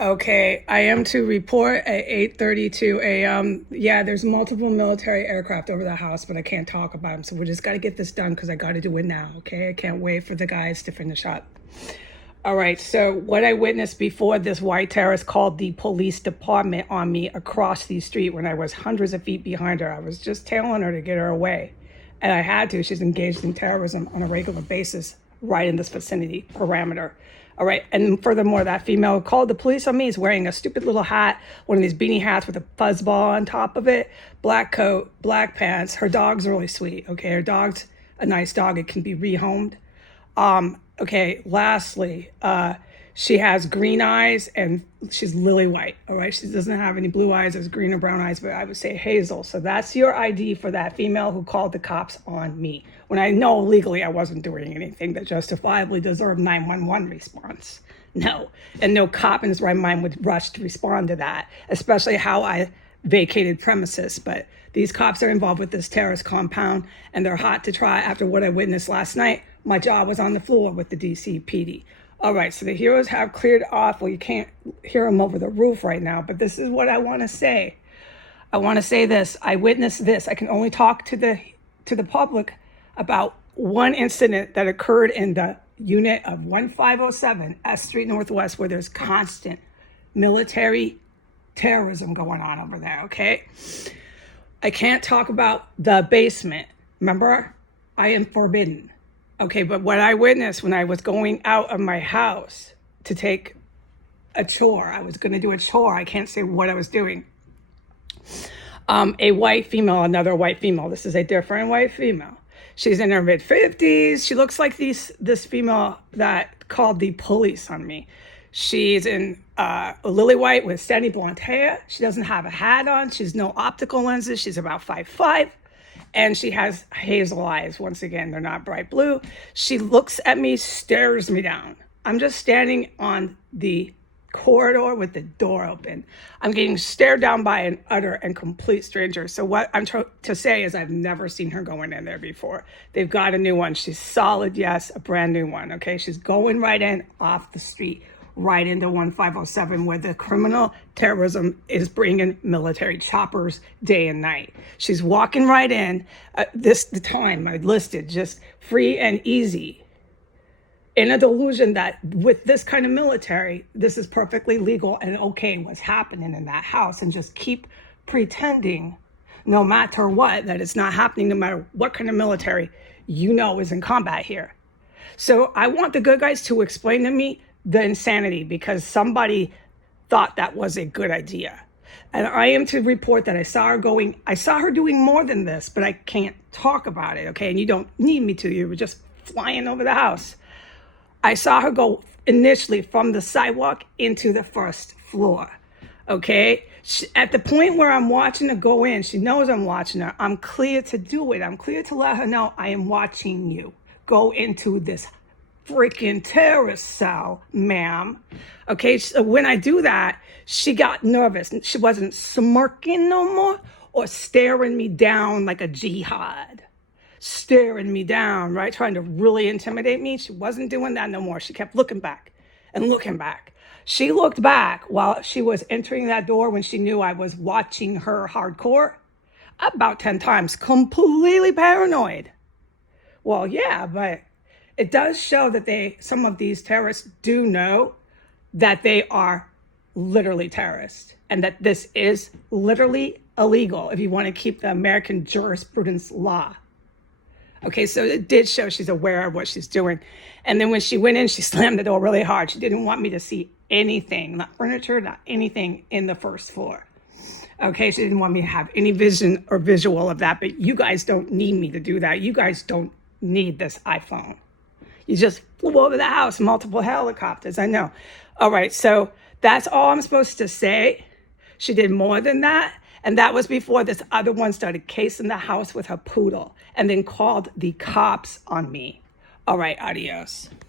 Okay, I am to report at 8:32 a.m. Yeah, there's multiple military aircraft over the house, but I can't talk about them. So we just got to get this done because I got to do it now, okay? I can't wait for the guys to finish up. All right, so what I witnessed before this white terrorist called the police department on me across the street when I was hundreds of feet behind her. I was just tailing her to get her away. And I had to. She's engaged in terrorism on a regular basis right in this vicinity parameter. All right. And furthermore, that female who called the police on me is wearing a stupid little hat, one of these beanie hats with a fuzzball on top of it, black coat, black pants. Her dog's really sweet. Okay. Her dog's a nice dog. It can be rehomed. Okay. Lastly, she has green eyes and she's lily white. All right. She doesn't have any blue eyes. There's green or brown eyes, but I would say hazel. So that's your ID for that female who called the cops on me when I know legally I wasn't doing anything that justifiably deserved 911 response. No. And no cop in his right mind would rush to respond to that, especially how I vacated premises. But these cops are involved with this terrorist compound and they're hot to try after what I witnessed last night. My jaw was on the floor with the DC PD. All right, so the heroes have cleared off. Well, you can't hear them over the roof right now, but this is what I want to say. I want to say this. I witnessed this. I can only talk to the public about one incident that occurred in the unit of 1507 S Street Northwest, where there's constant military terrorism going on over there, okay? I can't talk about the basement. Remember, I am forbidden. Okay, but what I witnessed when I was going out of my house to take a chore, I was going to do a chore. I can't say what I was doing. A white female, another white female. This is a different white female. She's in her mid-50s. She looks like this female that called the police on me. She's in lily white with sandy blonde hair. She doesn't have a hat on. She's no optical lenses. She's about 5'5". And she has hazel eyes. Once again, they're not bright blue. She looks at me, stares me down. I'm just standing on the corridor with the door open. I'm getting stared down by an utter and complete stranger. So what I'm trying to say is I've never seen her going in there before. They've got a new one. She's solid, yes, a brand new one, okay? She's going right in off the street, right into 1507, where the criminal terrorism is bringing military choppers day and night. She's walking right in. The time I listed, just free and easy, in a delusion that with this kind of military, this is perfectly legal and okay what's happening in that house, and just keep pretending no matter what that it's not happening, no matter what kind of military is in combat here. So I want the good guys to explain to me the insanity, because somebody thought that was a good idea. And I am to report that I saw her doing more than this, but I can't talk about it, okay? And you don't need me to. You were just flying over the house. I saw her go initially from the sidewalk into the first floor, okay? At the point where I'm watching her go in, she knows I'm watching her. I'm clear to do it. I'm clear to let her know I am watching you go into this freaking terrorist cell, ma'am. Okay, so when I do that, she got nervous. She wasn't smirking no more or staring me down like a jihad. Staring me down, right? Trying to really intimidate me. She wasn't doing that no more. She kept looking back and looking back. She looked back while she was entering that door when she knew I was watching her hardcore about 10 times, completely paranoid. Well, yeah, but it does show that some of these terrorists do know that they are literally terrorists and that this is literally illegal if you want to keep the American jurisprudence law. Okay, so it did show she's aware of what she's doing. And then when she went in, she slammed the door really hard. She didn't want me to see anything, not furniture, not anything in the first floor. Okay, she didn't want me to have any vision or visual of that, but you guys don't need me to do that. You guys don't need this iPhone. You just flew over the house, multiple helicopters, I know. All right, so that's all I'm supposed to say. She did more than that. And that was before this other one started casing the house with her poodle and then called the cops on me. All right, adios.